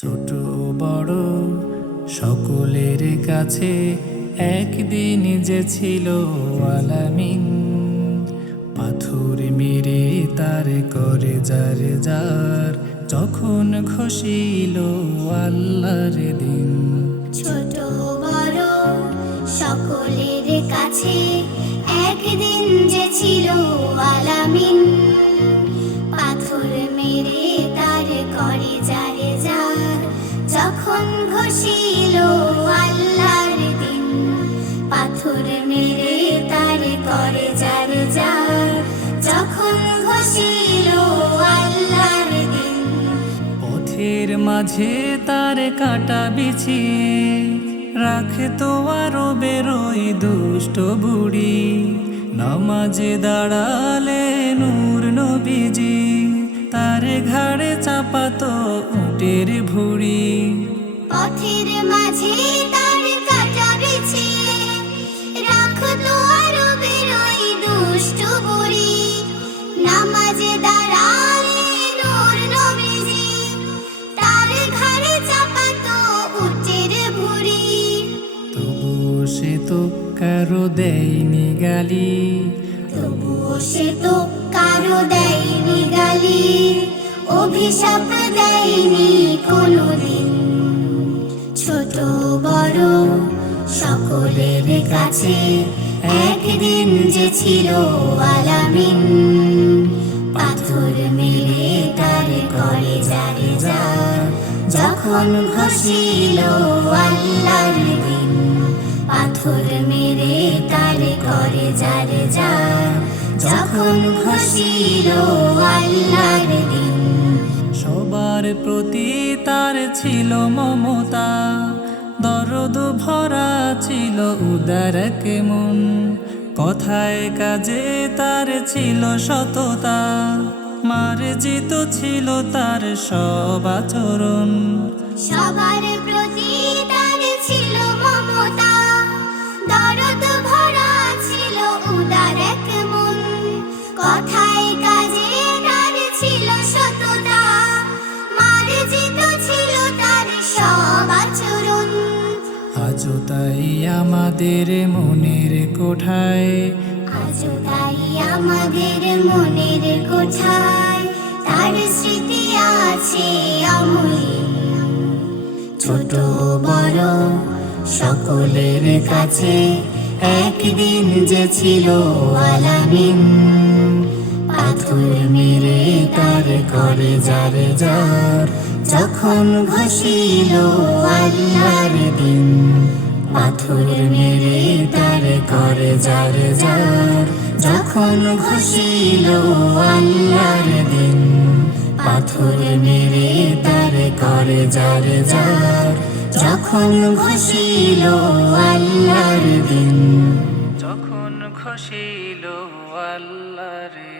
ছোট বড় সকলের কাছে একদিন যে ছিল আলামিন। পাথর মেরে তার করে যার যার, যখন খসিল আল্লাহর দিন। পাথর তার করে যারে যার যখন ঘষিল আল্লাহর দিন। পথের মাঝে তার কাটা বিছিয়ে রাখে তো আরও বেরোই দুষ্ট বুড়ি। নামাজে দাঁড়ালে নূর নবীজি তার ঘাড়ে চাপাতো উটের ভুড়ি। পথের মাঝে কারও দেয়নি গালি। তবুও সে তো কারও দেয়নি গালি। অভিশাপ দেয়নি কোনোদিন। ছোট বড় সকলের কাছে একদিন যে ছিল আলামিন। পাথর মেরে তার করে যারে যার, যখন ঘষিল আল্লাহর দিন। পাথর মেরে তার করে যারে যার যখন ঘষিল আল্লাহর দিন সবার প্রতি তার ছিল মমতা। দরদ ভরা ছিল উদার কেমন কথায় কাজে তার ছিল সততা। মার্জিত ছিল তার সব আচরণ। সবার আমাদের মনের কোঠায়। আজও তাই আমাদের মনের কোঠায়। তার স্মৃতি আছে ছোট বড় সকলের কাছে একদিন যে ছিল আলামিন। পাথর মেরে তার করে যারে যার, যখন ঘষিল আল্লাহর দিন। পাথর মেরে তার করে যারে যার যখন ঘষিল আল্লাহর দিন, পাথর মেরে তার করে যারে যার যখন ঘষিল আল্লাহর দিন, যখন খুশিল আল্লাহর